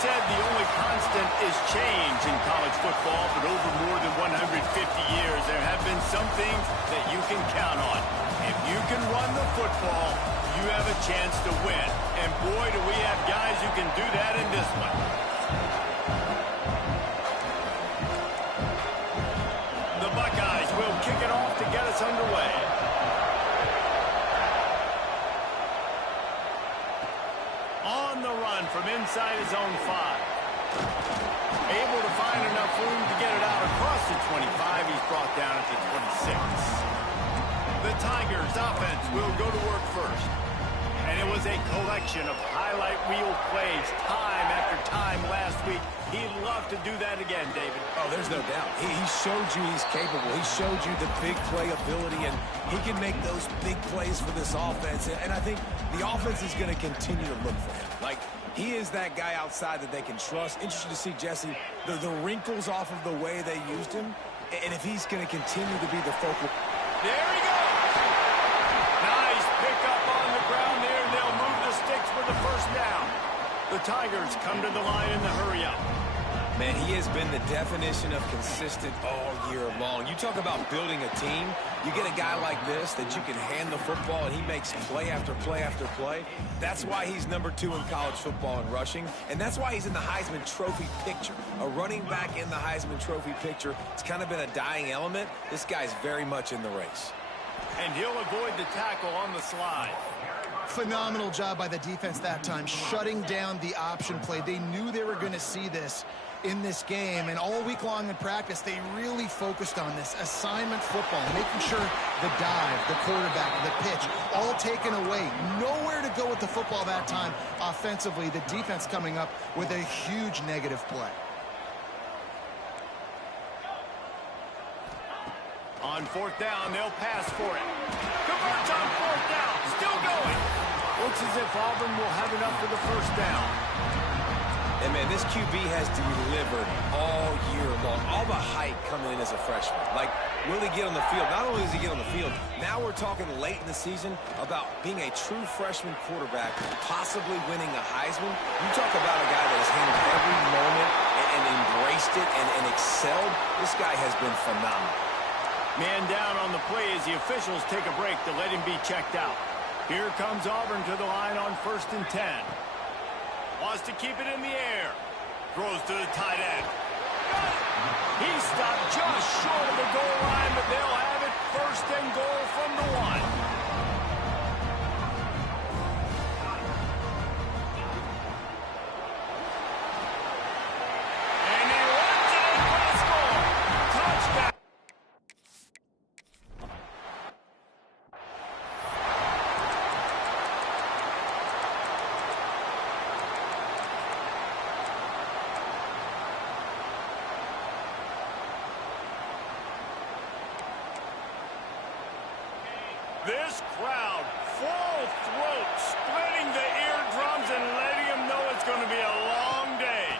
said the only constant is change in college football, but over more than 150 years, there have been some things that you can count on. If you can run the football, you have a chance to win. And boy, do we have guys who can do that in this one. The Buckeyes will kick it off to get us underway. On the run from inside his own 5. Able to find enough room to get it out across the 25. He's brought down at the 26. The Tigers offense will go to work first. And it was a collection of highlight reel plays time after time last week. He'd love to do that again, David. Oh, there's no doubt. He showed you he's capable. He showed you the big play ability, and he can make those big plays for this offense. And I think the offense is going to continue to look for him. Like, he is that guy outside that they can trust. Interesting to see, Jesse, the wrinkles off of the way they used him, and if he's going to continue to be the focal. There he goes. Nice pickup on the ground there. They'll move the sticks for the first down. The Tigers come to the line in the hurry-up. Man, he has been the definition of consistent all year long. You talk about building a team. You get a guy like this that you can hand the football and he makes play after play after play. That's why he's #2 in college football in rushing, and that's why he's in the Heisman Trophy picture. A running back in the Heisman Trophy picture. It's kind of been a dying element. This guy's very much in the race. And he'll avoid the tackle on the slide. Phenomenal job by the defense that time, shutting down the option play. They knew they were going to see this in this game, and all week long in practice, they really focused on this assignment football, making sure the dive, the quarterback, the pitch, all taken away. Nowhere to go with the football that time offensively. The defense coming up with a huge negative play. On 4th down, they'll pass for it. Converts on 4th down. Still going. Looks as if Auburn will have enough for the first down. And, man, this QB has delivered all year long. All the hype coming in as a freshman. Like, will he get on the field? Not only does he get on the field, now we're talking late in the season about being a true freshman quarterback, possibly winning a Heisman. You talk about a guy that has handled every moment and embraced it and excelled. This guy has been phenomenal. Man down on the play as the officials take a break to let him be checked out. Here comes Auburn to the line on 1st and 10. Wants to keep it in the air. Throws to the tight end. He stopped just short of the goal line, but they'll have it 1st and goal from the 1. This crowd, full throat, splitting the eardrums and letting him know it's going to be a long day.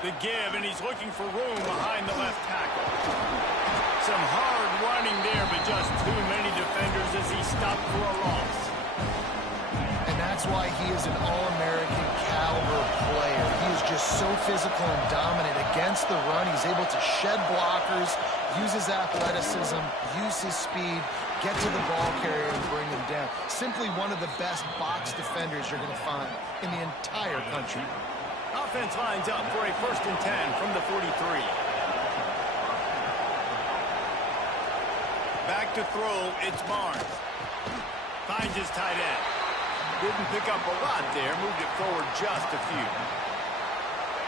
The give, and he's looking for room behind the left tackle. Some hard running there, but just too many defenders as he stopped for a loss. And that's why he is an All-American caliber player. He is just so physical and dominant against the run. He's able to shed blockers, use his athleticism, use his speed, get to the ball carrier and bring him down. Simply one of the best box defenders you're going to find in the entire country. Offense lines up for a 1st and 10 from the 43. Back to throw, it's Barnes. Finds his tight end. Didn't pick up a lot there, moved it forward just a few.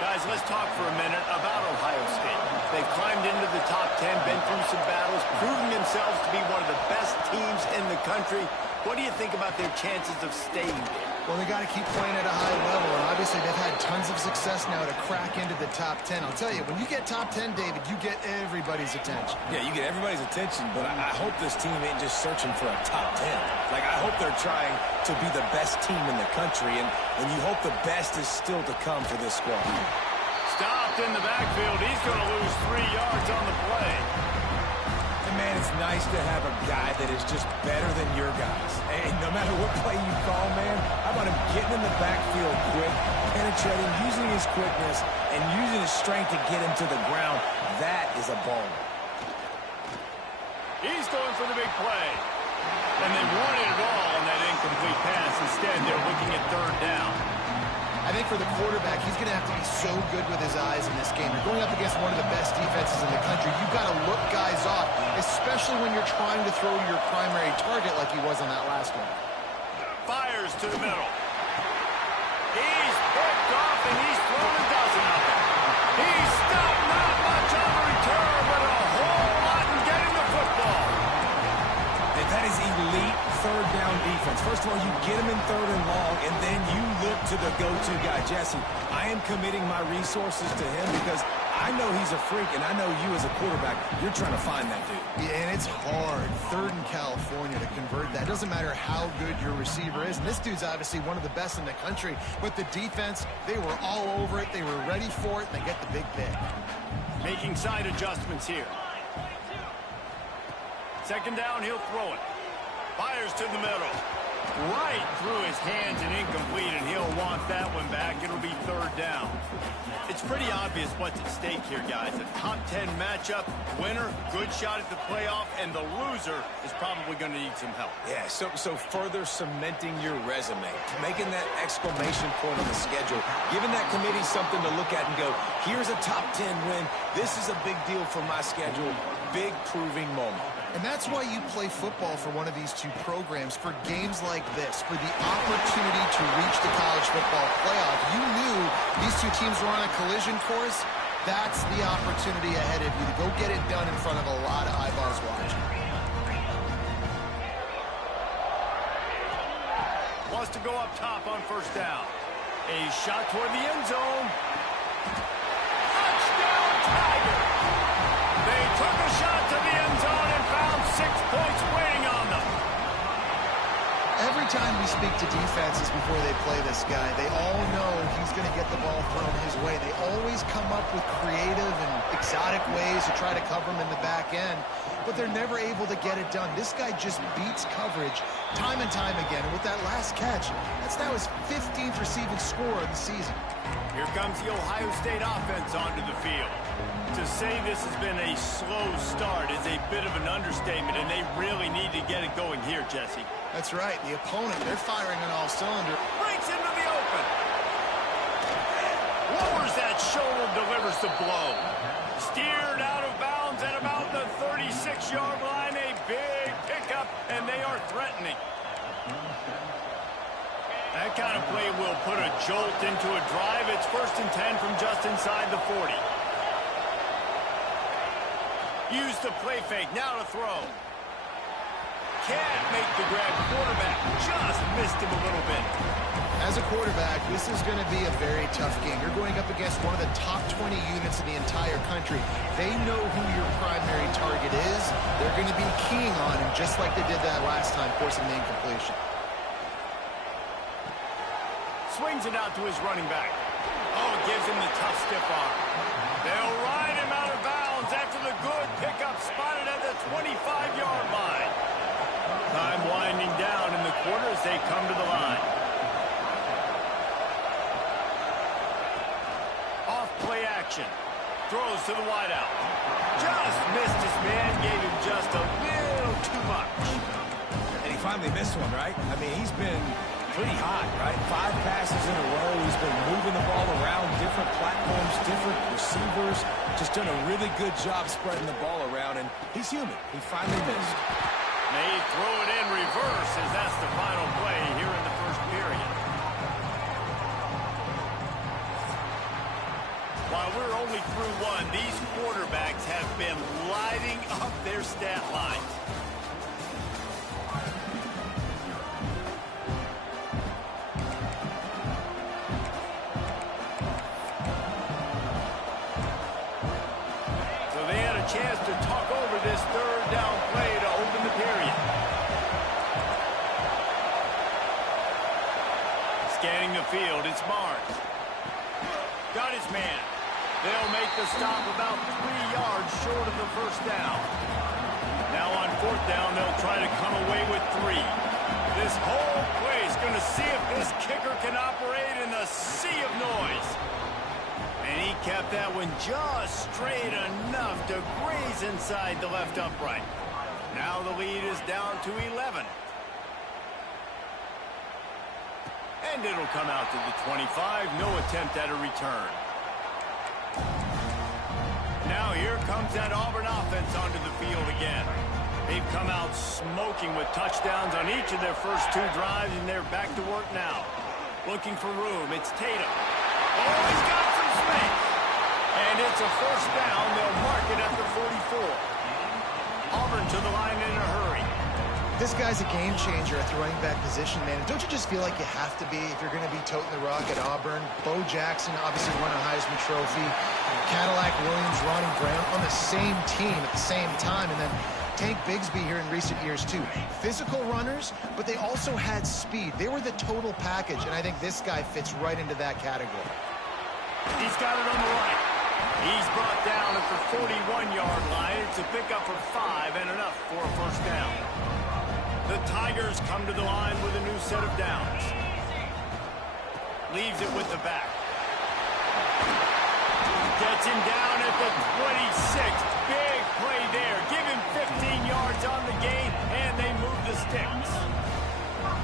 Guys, let's talk for a minute about Ohio State. They've climbed into the top 10, been through some battles, proven themselves to be one of the best teams in the country. What do you think about their chances of staying there? Well, they got to keep playing at a high level, and obviously they've had tons of success now to crack into the top 10. I'll tell you, when you get top 10, David, you get everybody's attention. Yeah, you get everybody's attention, but I hope this team ain't just searching for a top 10. Like, I hope they're trying to be the best team in the country, and you hope the best is still to come for this squad. Stopped in the backfield. He's going to lose 3 yards on the play. And man, it's nice to have a guy that is just better than your guys. Hey, no matter what play you call, man, how about him getting in the backfield quick, penetrating, using his quickness, and using his strength to get him to the ground? That is a baller. He's going for the big play. And they wanted it all on that incomplete pass. Instead, they're looking at third down. I think for the quarterback, he's going to have to be so good with his eyes in this game. You're going up against one of the best defenses in the country. You've got to look guys off, especially when you're trying to throw to your primary target like he was on that last one. Fires to the middle. He's picked off, and he's thrown a dozen of them. He's still not much on the return, but a whole lot in getting the football. And that is elite third down defense. First of all, you get him in third and long, and then you look to the go-to guy, Jesse. I am committing my resources to him because I know he's a freak, and I know you as a quarterback, you're trying to find that dude. Yeah, and it's hard, third in California, to convert that. It doesn't matter how good your receiver is. And this dude's obviously one of the best in the country. But the defense, they were all over it. They were ready for it, and they get the big pick. Making side adjustments here. Second down, he'll throw it. Fires to the middle. Right through his hands and incomplete, and he'll want that one back. It'll be third down. It's pretty obvious what's at stake here, guys. A top 10 matchup, winner, good shot at the playoff, and the loser is probably going to need some help. Yeah, so further cementing your resume, making that exclamation point on the schedule, giving that committee something to look at and go, here's a top 10 win. This is a big deal for my schedule. Big proving moment. And that's why you play football for one of these two programs, for games like this, for the opportunity to reach the college football playoff. You knew these two teams were on a collision course. That's the opportunity ahead of you to go get it done in front of a lot of eyeballs watching. Wants to go up top on first down. A shot toward the end zone. Touchdown, Tiger! They took a shot to the end zone and found 6 points waiting on them. Every time we speak to defenses before they play this guy, they all know he's going to get the ball thrown his way. They always come up with creative and exotic ways to try to cover him in the back end, but they're never able to get it done. This guy just beats coverage time and time again. And with that last catch, that's now his 15th receiving score of the season. Here comes the Ohio State offense onto the field. To say this has been a slow start is a bit of an understatement, and they really need to get it going here, Jesse. That's right. The opponent, they're firing on all cylinders. Breaks into the open. Lowers that shoulder, delivers the blow. Steered out of bounds at about the 36-yard line. A big pickup, and they are threatening. That kind of play will put a jolt into a drive. It's 1st and 10 from just inside the 40. Use the play fake, now to throw. Can't make the grab. Quarterback just missed him a little bit. As a quarterback, this is going to be a very tough game. You're going up against one of the top 20 units in the entire country. They know who your primary target is. They're going to be keying on him, just like they did that last time, forcing the incompletion. Swings it out to his running back. Oh, gives him the tough stiff arm. They'll ride him out of bounds after the good pickup, spotted at the 25-yard line. Time winding down in the quarter as they come to the line. Off play action. Throws to the wideout. Just missed his man, gave him just a little too much. And he finally missed one, right? I mean, he's been pretty hot, right? 5 passes in a row. He's been moving the ball around, different platforms, different receivers. Just done a really good job spreading the ball around, and he's human. He finally missed. May throw it in reverse as that's the final play here in the first period. While we're only through one, these quarterbacks have been lighting up their stat lines. Chance to talk over this third down play to open the period. Scanning the field, it's Barnes. Got his man. They'll make the stop about 3 yards short of the first down. Now on fourth down, they'll try to come away with 3. This whole play is going to see if this kicker can operate in the sea of noise. And he kept that one just straight enough to graze inside the left upright. Now the lead is down to 11. And it'll come out to the 25. No attempt at a return. Now here comes that Auburn offense onto the field again. They've come out smoking with touchdowns on each of their first 2 drives, and they're back to work now. Looking for room. It's Tatum. Oh, he's got some space. And it's a first down. They'll mark it at the 44. Auburn to the line in a hurry. This guy's a game changer at the running back position, man. Don't you just feel like you have to be if you're going to be toting the rock at Auburn? Bo Jackson obviously won a Heisman Trophy. Cadillac Williams, Ronnie Brown on the same team at the same time. And then Tank Bigsby here in recent years, too. Physical runners, but they also had speed. They were the total package, and I think this guy fits right into that category. He's got it on the right. He's brought down at the 41-yard line. It's a pickup for 5 and enough for a first down. The Tigers come to the line with a new set of downs. Leaves it with the back. Gets him down at the 26. Big play there. Give him 15 yards on the gain, and they move the sticks.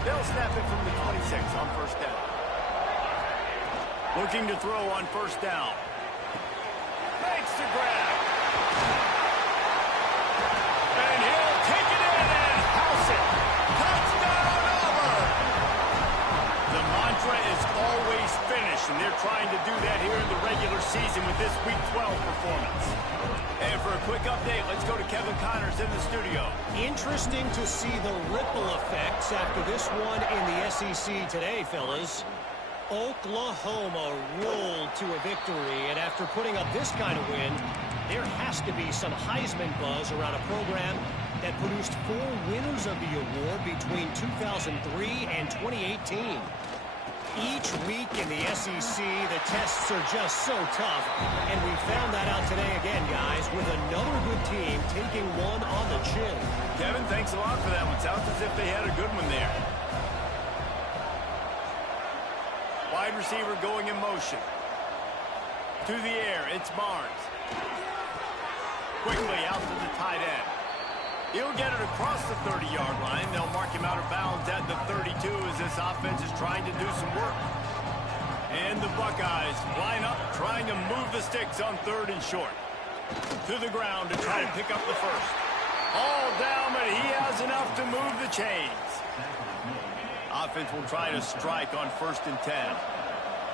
They'll snap it from the 26 on first down. Looking to throw on first down. Makes the grab. And he'll take it in and house it. Touchdown, Auburn! The mantra is always finish, and they're trying to do that here in the regular season with this Week 12 performance. And for a quick update, let's go to Kevin Connors in the studio. Interesting to see the ripple effects after this one in the SEC today, fellas. Oklahoma rolled to a victory, and after putting up this kind of win, there has to be some Heisman buzz around a program that produced 4 winners of the award between 2003 and 2018. Each week in the SEC, the tests are just so tough, and we found that out today again, guys, with another good team taking one on the chin. Kevin, thanks a lot for that one. Sounds as if they had a good one there. Wide receiver going in motion. To the air, it's Barnes. Quickly out to the tight end. He'll get it across the 30-yard line. They'll mark him out of bounds at the 32 as this offense is trying to do some work. And the Buckeyes line up, trying to move the sticks on 3rd and short. To the ground to try to pick up the first. All down, but he has enough to move the chains. Offense will try to strike on 1st and 10.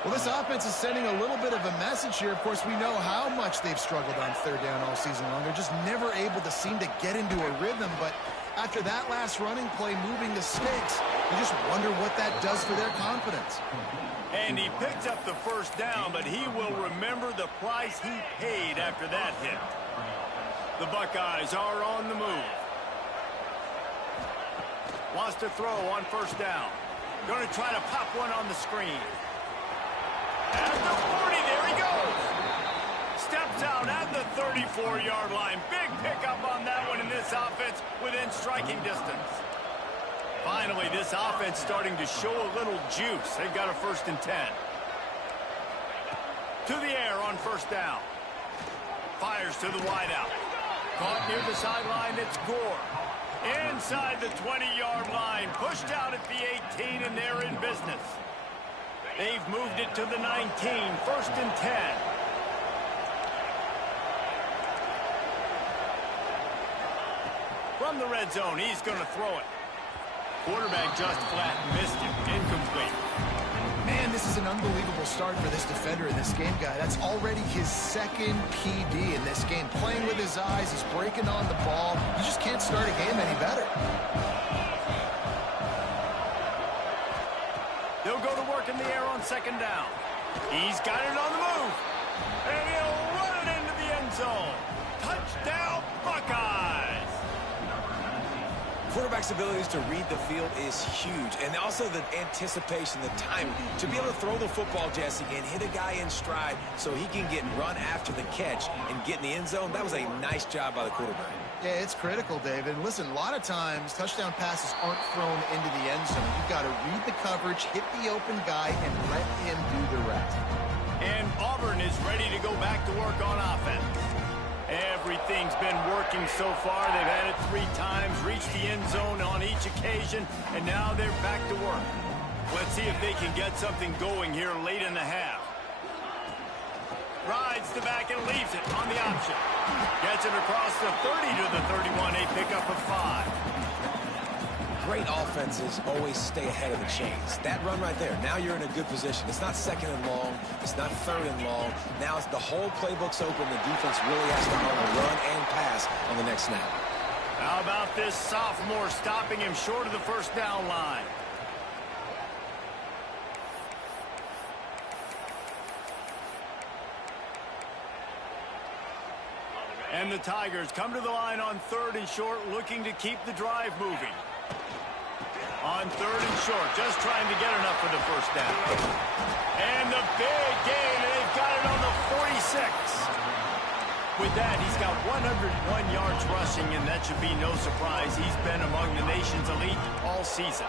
Well, this offense is sending a little bit of a message here. Of course, we know how much they've struggled on 3rd down all season long. They're just never able to seem to get into a rhythm. But after that last running play moving the sticks, you just wonder what that does for their confidence. And he picks up the first down, but he will remember the price he paid after that hit. The Buckeyes are on the move. Wants to throw on 1st down. Going to try to pop one on the screen. At the 40, there he goes. Steps out at the 34-yard line. Big pickup on that one in this offense within striking distance. Finally, this offense starting to show a little juice. They've got a 1st and 10. To the air on 1st down. Fires to the wideout. Caught near the sideline, it's Gore. Inside the 20-yard line, pushed out at the 18, and they're in business. They've moved it to the 19, 1st and 10. From the red zone, he's going to throw it. Quarterback just flat missed him, incomplete. Man, this is an unbelievable start for this defender in this game, guy. That's already his 2nd PD in this game. Playing with his eyes, he's breaking on the ball. You just can't start a game any better. They'll go to work in the air on 2nd down. He's got it on the move. And he'll run it into the end zone. Touchdown, Buckeyes! Quarterback's abilities to read the field is huge, and also the anticipation, the timing. To be able to throw the football, Jesse, and hit a guy in stride so he can get run after the catch and get in the end zone, that was a nice job by the quarterback. Yeah, it's critical, David. And listen, a lot of times touchdown passes aren't thrown into the end zone. You've got to read the coverage, hit the open guy, and let him do the rest. And Auburn is ready to go back to work on offense. Everything's been working so far. They've had it 3 times, reached the end zone on each occasion, and now they're back to work. Let's see if they can get something going here late in the half. Rides the back and leaves it on the option. Gets it across the 30 to the 31, a pickup of 5. Great offenses always stay ahead of the chains. That run right there, now you're in a good position. It's not 2nd and long. It's not 3rd and long. Now it's the whole playbook's open. The defense really has to learn to run and pass on the next snap. How about this sophomore stopping him short of the first down line? And the Tigers come to the line on 3rd and short, looking to keep the drive moving. On 3rd and short, just trying to get enough for the first down. And the big gain, and they've got it on the 46. With that, he's got 101 yards rushing, and that should be no surprise. He's been among the nation's elite all season.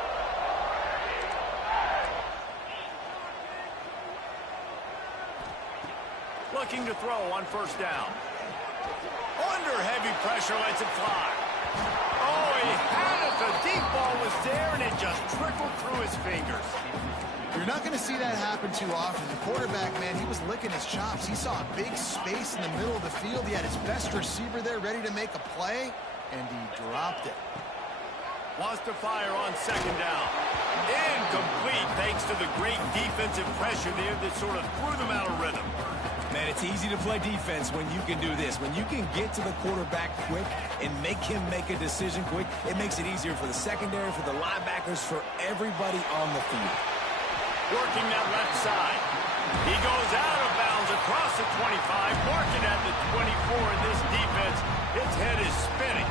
Looking to throw on first down. Under heavy pressure, lets it fly. Oh, he had it. The deep ball was there, and it just trickled through his fingers. You're not going to see that happen too often. The quarterback, man, he was licking his chops. He saw a big space in the middle of the field. He had his best receiver there ready to make a play, and he dropped it. Wants to fire on 2nd down. Incomplete thanks to the great defensive pressure there that sort of threw them out of rhythm. Man, it's easy to play defense when you can do this. When you can get to the quarterback quick and make him make a decision quick, it makes it easier for the secondary, for the linebackers, for everybody on the field. Working that left side. He goes out of bounds across the 25, marking at the 24 in this defense. His head is spinning.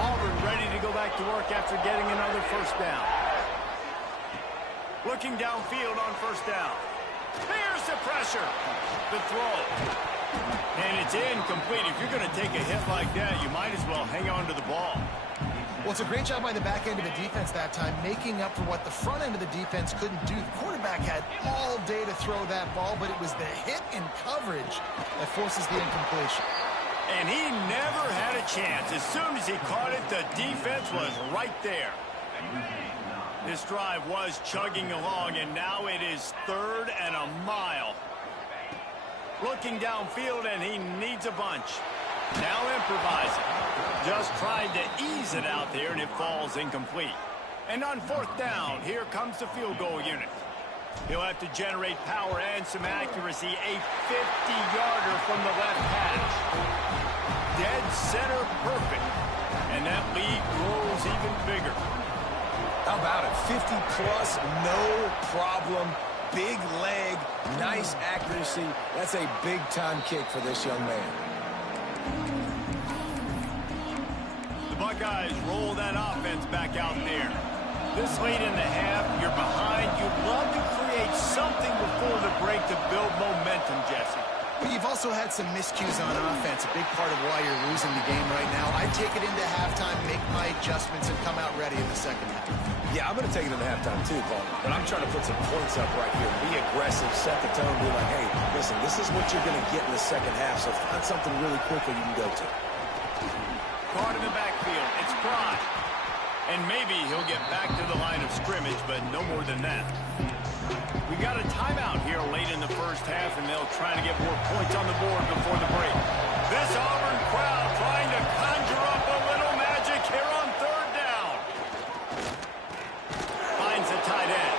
Auburn ready to go back to work after getting another first down. Looking downfield on first down. There's the pressure. The throw. And it's incomplete. If you're going to take a hit like that, you might as well hang on to the ball. Well, it's a great job by the back end of the defense that time, making up for what the front end of the defense couldn't do. The quarterback had all day to throw that ball, but it was the hit in coverage that forces the incompletion. And he never had a chance. As soon as he caught it, the defense was right there. This drive was chugging along, and now it is 3rd and a mile. Looking downfield, and he needs a bunch. Now improvising. Just trying to ease it out there, and it falls incomplete. And on 4th down, here comes the field goal unit. He'll have to generate power and some accuracy. A 50-yarder from the left hash. Dead center perfect. And that lead grows even bigger. How about it? 50-plus, no problem. Big leg, nice accuracy. That's a big-time kick for this young man. The Buckeyes roll that offense back out there. This late in the half, you're behind. You'd love to create something before the break to build momentum, Jesse. But you've also had some miscues on offense, a big part of why you're losing the game right now. I'd take it into halftime, make my adjustments, and come out ready in the second half. Yeah, I'm going to take it into halftime too, Paul. But I'm trying to put some points up right here. Be aggressive, set the tone, be like, hey, listen, this is what you're going to get in the second half, so find something really quickly you can go to. Caught in the backfield. It's Fry. And maybe he'll get back to the line of scrimmage, but no more than that. We got a timeout here late in the first half, and they'll try to get more points on the board before the break. This Auburn crowd trying to conjure up a little magic here on 3rd down. Finds the tight end.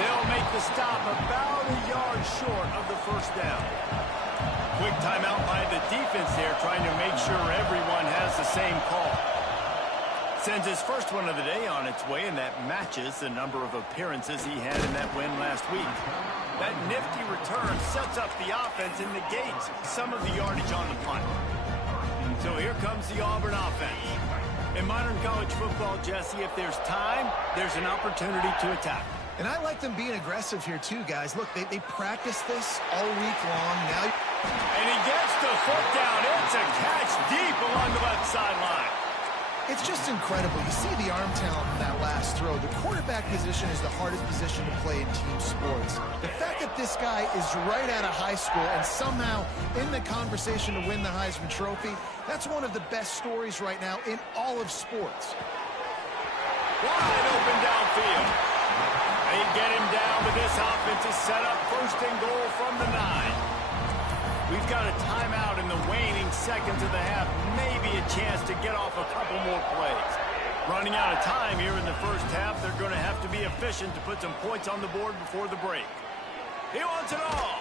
They'll make the stop about a yard short of the first down. Quick timeout by the defense there, trying to make sure everyone has the same call. Sends his first one of the day on its way, and that matches the number of appearances he had in that win last week. That nifty return sets up the offense and negates some of the yardage on the punt. So here comes the Auburn offense. In modern college football, Jesse, if there's time, there's an opportunity to attack. And I like them being aggressive here too, guys. Look, they practice this all week long. Now, and he gets the foot down. It's a catch deep along the left sideline. It's just incredible. You see the arm talent in that last throw. The quarterback position is the hardest position to play in team sports. The fact that this guy is right out of high school and somehow in the conversation to win the Heisman Trophy, that's one of the best stories right now in all of sports. Wide open downfield. They get him down, but this offense is set up first and goal from the 9. We've got a timeout in the waning seconds of the half. Maybe a chance to get off a couple more plays. Running out of time here in the first half. They're going to have to be efficient to put some points on the board before the break. He wants it all.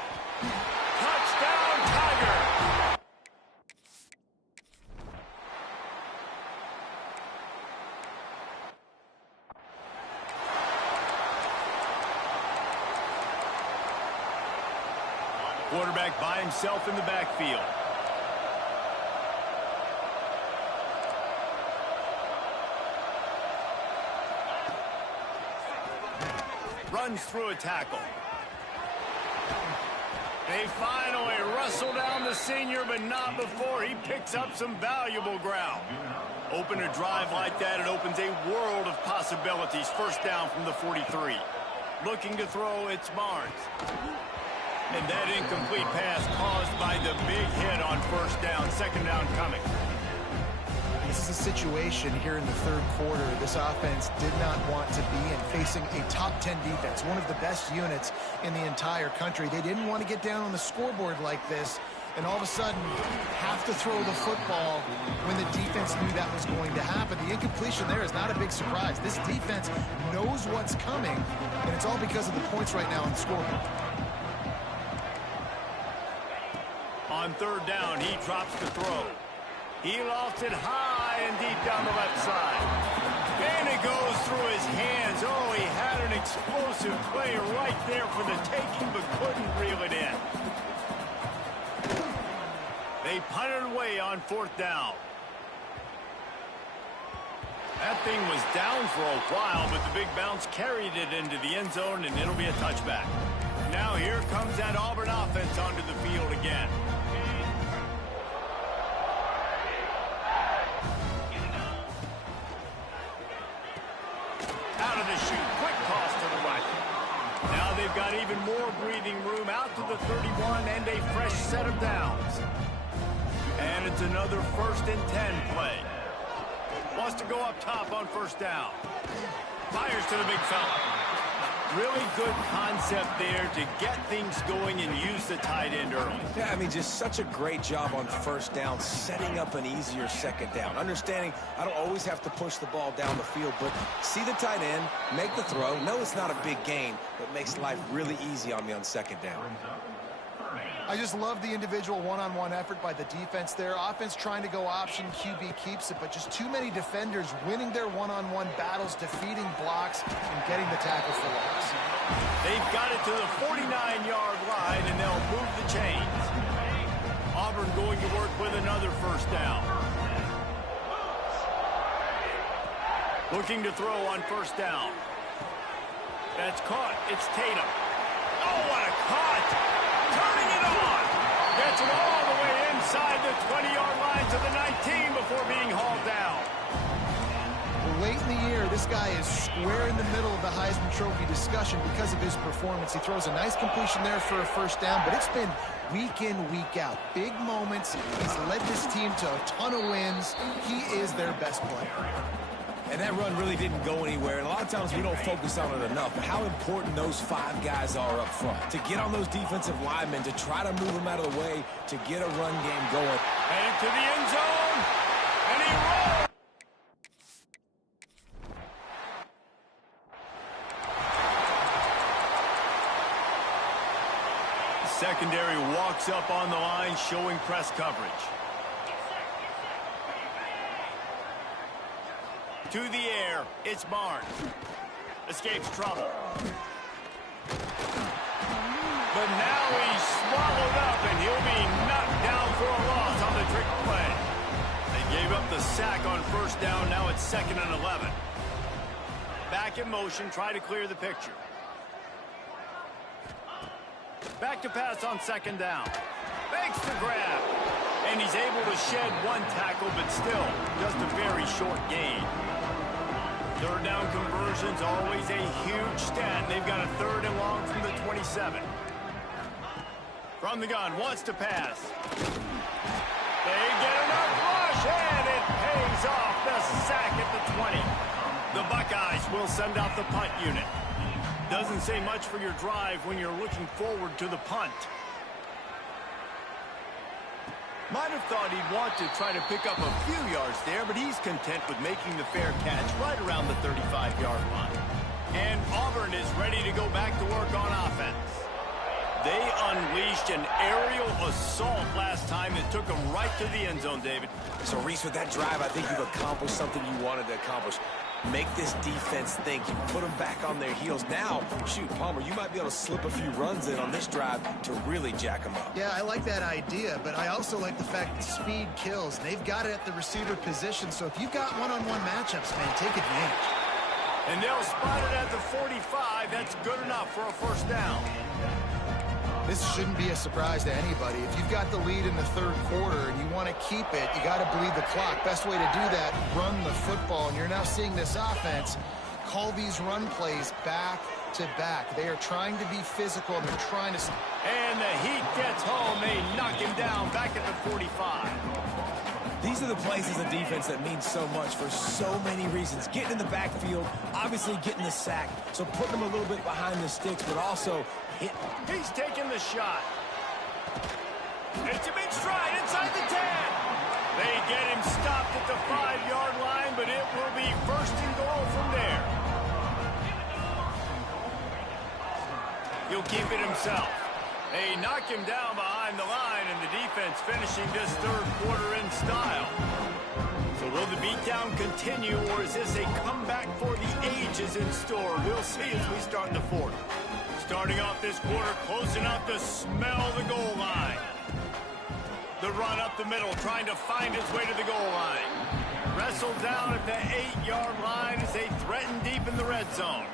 Touchdown, Tiger. Quarterback by himself in the backfield. Runs through a tackle. They finally wrestle down the senior, but not before he picks up some valuable ground. Open a drive like that, it opens a world of possibilities. First down from the 43. Looking to throw, it's Barnes. And that incomplete pass caused by the big hit on first down. Second down coming. This is a situation here in the third quarter this offense did not want to be in, facing a top 10 defense, one of the best units in the entire country. They didn't want to get down on the scoreboard like this, and all of a sudden have to throw the football when the defense knew that was going to happen. The incompletion there is not a big surprise. This defense knows what's coming, and it's all because of the points right now on the scoreboard. On third down, he drops the throw. He lofts it high and deep down the left side. And it goes through his hands. Oh, he had an explosive play right there for the taking, but couldn't reel it in. They punted away on fourth down. That thing was down for a while, but the big bounce carried it into the end zone, and it'll be a touchback. Now here comes that Auburn offense onto the field again. Out of the chute, quick toss to the right. Now they've got even more breathing room out to the 31 and a fresh set of downs. And it's another 1st and 10 play. Wants to go up top on first down. Fires to the big fella. Really good concept there to get things going and use the tight end early. Yeah, I mean, just such a great job on first down, setting up an easier second down. Understanding I don't always have to push the ball down the field, but see the tight end, make the throw. No, it's not a big gain, but makes life really easy on me on second down. I just love the individual one-on-one effort by the defense there. Offense trying to go option, QB keeps it, but just too many defenders winning their one-on-one battles, defeating blocks, and getting the tackle for loss. They've got it to the 49-yard line, and they'll move the chains. Auburn going to work with another first down. Looking to throw on first down. That's caught. It's Tatum. Oh, what a cut! Turning it on. Gets it all the way inside the 20-yard line to the 19 before being hauled down. Late in the year, this guy is square in the middle of the Heisman Trophy discussion because of his performance. He throws a nice completion there for a first down, but it's been week in, week out. Big moments. He's led this team to a ton of wins. He is their best player. And that run really didn't go anywhere. And a lot of times we don't focus on it enough. But how important those 5 guys are up front. To get on those defensive linemen, to try to move them out of the way, to get a run game going. Headed to the end zone. And he rolls. Secondary walks up on the line, showing press coverage. To the air, it's Barnes. Escapes trouble. But now he's swallowed up, and he'll be knocked down for a loss on the trick play. They gave up the sack on first down. Now it's 2nd and 11. Back in motion, try to clear the picture. Back to pass on second down. Makes the grab. And he's able to shed one tackle, but still just a very short gain. Third down conversion's always a huge stat. They've got a 3rd and long from the 27. From the gun, wants to pass. They get enough rush, and it pays off the sack at the 20. The Buckeyes will send out the punt unit. Doesn't say much for your drive when you're looking forward to the punt. Might have thought he'd want to try to pick up a few yards there, but he's content with making the fair catch right around the 35-yard line. And Auburn is ready to go back to work on offense. They unleashed an aerial assault last time that took them right to the end zone, David. So, Reese, with that drive, I think you've accomplished something you wanted to accomplish. Make this defense think. You put them back on their heels. Now, shoot, Palmer, you might be able to slip a few runs in on this drive to really jack them up. Yeah, I like that idea, but I also like the fact that speed kills. And they've got it at the receiver position, so if you've got one-on-one matchups, man, take advantage. And they'll spot it at the 45. That's good enough for a first down. This shouldn't be a surprise to anybody. If you've got the lead in the 3rd quarter and you want to keep it, you got to bleed the clock. Best way to do that, run the football. And you're now seeing this offense call these run plays back to back. They are trying to be physical, and they're trying to... And the Heat gets home. They knock him down back at the 45. These are the plays as a defense that mean so much for so many reasons. Getting in the backfield, obviously getting the sack, so putting them a little bit behind the sticks, but also hitting. He's taking the shot. It's a big stride inside the 10. They get him stopped at the 5-yard line, but it will be 1st and goal from there. He'll keep it himself. They knock him down behind the line, and the defense finishing this 3rd quarter in style. So will the beatdown continue, or is this a comeback for the ages in store? We'll see as we start in the 4th. Starting off this quarter, close enough to smell the goal line. The run up the middle, trying to find its way to the goal line. Wrestled down at the 8-yard line as they threaten deep in the red zone.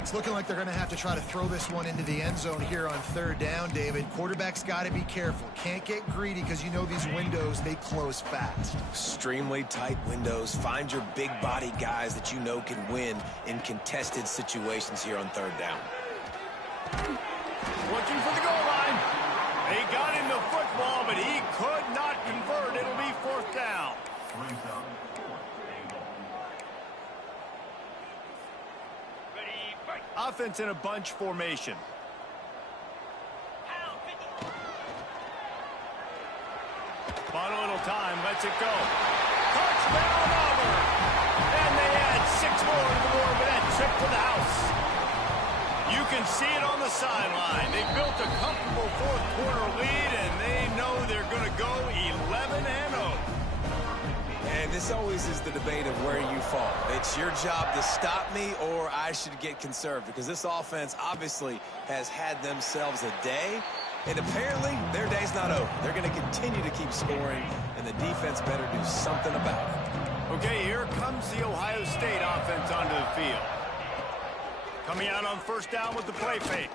It's looking like they're going to have to try to throw this one into the end zone here on 3rd down, David. Quarterback's got to be careful. Can't get greedy because you know these windows, they close fast. Extremely tight windows. Find your big body guys that you know can win in contested situations here on 3rd down. Looking for the goal line. They got him the football, but he could not convert. It'll be 4th down. Offense in a bunch formation. Bought a little time, lets it go. Touchdown, Auburn! And they add 6 more to the board with that trip to the house. You can see it on the sideline. They built a comfortable 4th quarter lead, and they know they're going to go 11-0. And this always is the debate of where you fall. It's your job to stop me, or I should get conserved, because this offense obviously has had themselves a day, and apparently their day's not over. They're going to continue to keep scoring, and the defense better do something about it. Okay, here comes the Ohio State offense onto the field. Coming out on 1st down with the play fake.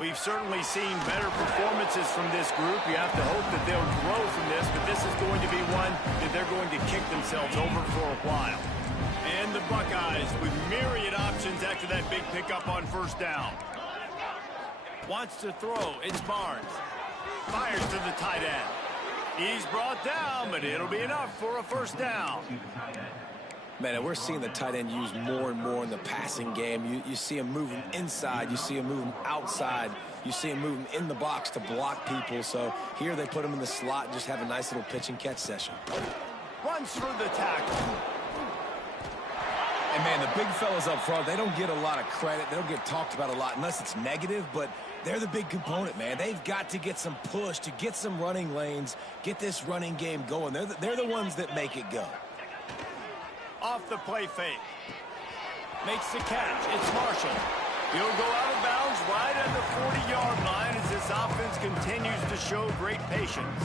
We've certainly seen better performances from this group. You have to hope that they'll grow from this, but this is going to be one that they're going to kick themselves over for a while. And the Buckeyes with myriad options after that big pickup on 1st down. Wants to throw. It's Barnes. Fires to the tight end. He's brought down, but it'll be enough for a 1st down. Man, and we're seeing the tight end used more and more in the passing game. You see him moving inside. You see him moving outside. You see him moving in the box to block people. So here they put him in the slot and just have a nice little pitch and catch session. Runs through the tackle. And, man, the big fellas up front, they don't get a lot of credit. They don't get talked about a lot unless it's negative, but they're the big component, man. They've got to get some push to get some running lanes, get this running game going. They're the ones that make it go. Off the play fake. Makes the catch. It's Marshall. He'll go out of bounds right at the 40-yard line as this offense continues to show great patience.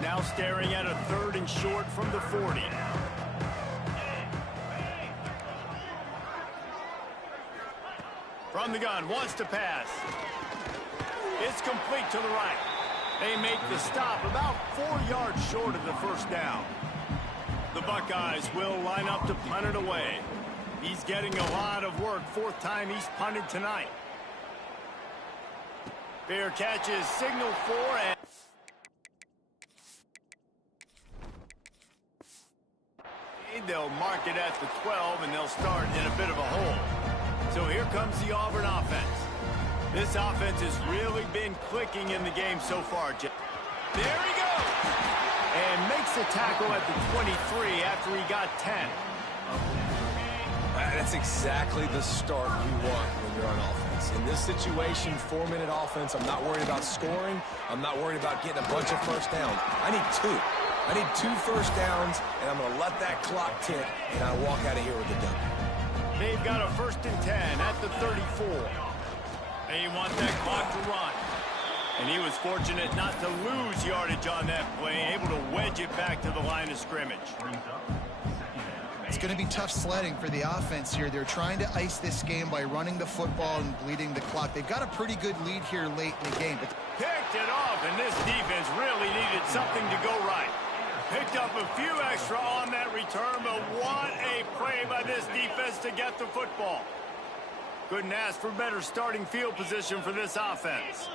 Now staring at a 3rd and short from the 40. From the gun, wants to pass. It's complete to the right. They make the stop about 4 yards short of the first down. The Buckeyes will line up to punt it away. He's getting a lot of work. 4th time he's punted tonight. Fair catch is signaled for, and they'll mark it at the 12, and they'll start in a bit of a hole. So here comes the Auburn offense. This offense has really been clicking in the game so far. There he goes! And makes the tackle at the 23 after he got 10. That's exactly the start you want when you're on offense. In this situation, 4-minute offense, I'm not worried about scoring. I'm not worried about getting a bunch of first downs. I need 2. I need 2 first downs, and I'm going to let that clock tick, and I walk out of here with a W. They've got a 1st and 10 at the 34. They want that clock to run. And he was fortunate not to lose yardage on that play, able to wedge it back to the line of scrimmage. It's going to be tough sledding for the offense here. They're trying to ice this game by running the football and bleeding the clock. They've got a pretty good lead here late in the game. But picked it off, and this defense really needed something to go right. Picked up a few extra on that return, but what a play by this defense to get the football. Couldn't ask for better starting field position for this offense.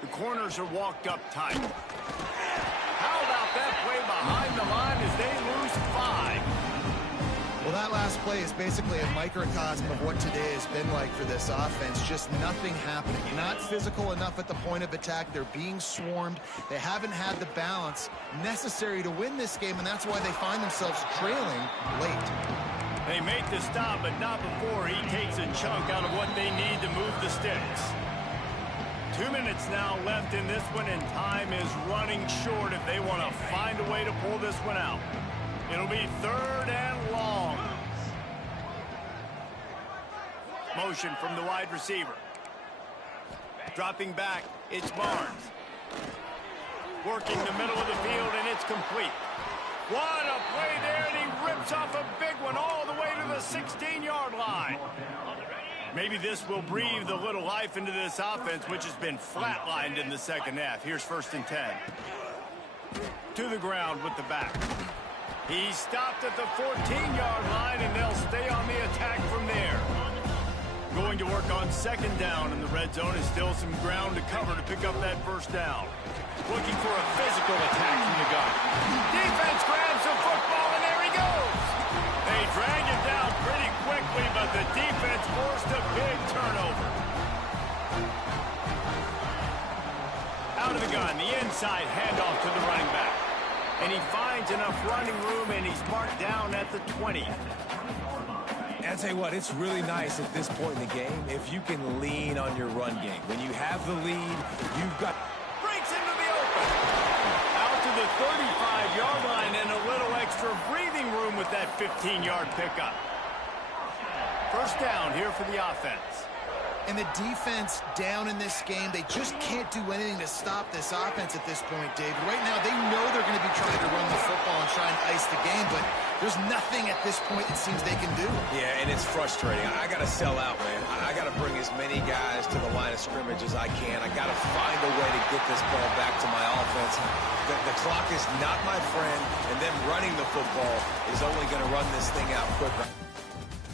The corners are walked up tight. How about that play behind the line as they lose 5? well, that last play is basically a microcosm of what today has been like for this offense. Just nothing happening. Not physical enough at the point of attack. They're being swarmed. They haven't had the balance necessary to win this game, and that's why they find themselves trailing late. They make the stop, but not before he takes a chunk out of what they need to move the sticks. 2 minutes now left in this one, and time is running short if they want to find a way to pull this one out. It'll be 3rd and long. Motion from the wide receiver. Dropping back, it's Barnes. Working the middle of the field, and it's complete. What a play there, and he rips off a big one all the way to the 16-yard line. Maybe this will breathe a little life into this offense, which has been flatlined in the second half. Here's 1st and 10. To the ground with the back. He stopped at the 14-yard line, and they'll stay on the attack from there. Going to work on 2nd down in the red zone is still some ground to cover to pick up that 1st down. Looking for a physical attack from the gun. Defense grabs the football, and there he goes. They drag it down pretty quickly, but the defense forced a big turnover. Out of the gun, the inside handoff to the running back. And he finds enough running room, and he's marked down at the 20. And I'll tell you what, it's really nice at this point in the game if you can lean on your run game. When you have the lead, you've got... Breaks into the open. Out to the 35-yard line, and a little extra breathing room with that 15-yard pickup. 1st down here for the offense. And the defense down in this game, they just can't do anything to stop this offense at this point, David. Right now, they know they're going to be trying to run the football and try and ice the game, but there's nothing at this point it seems they can do. Yeah, and it's frustrating. I got to sell out, man. I got to bring as many guys to the line of scrimmage as I can. I got to find a way to get this ball back to my offense. The clock is not my friend, and them running the football is only going to run this thing out quicker.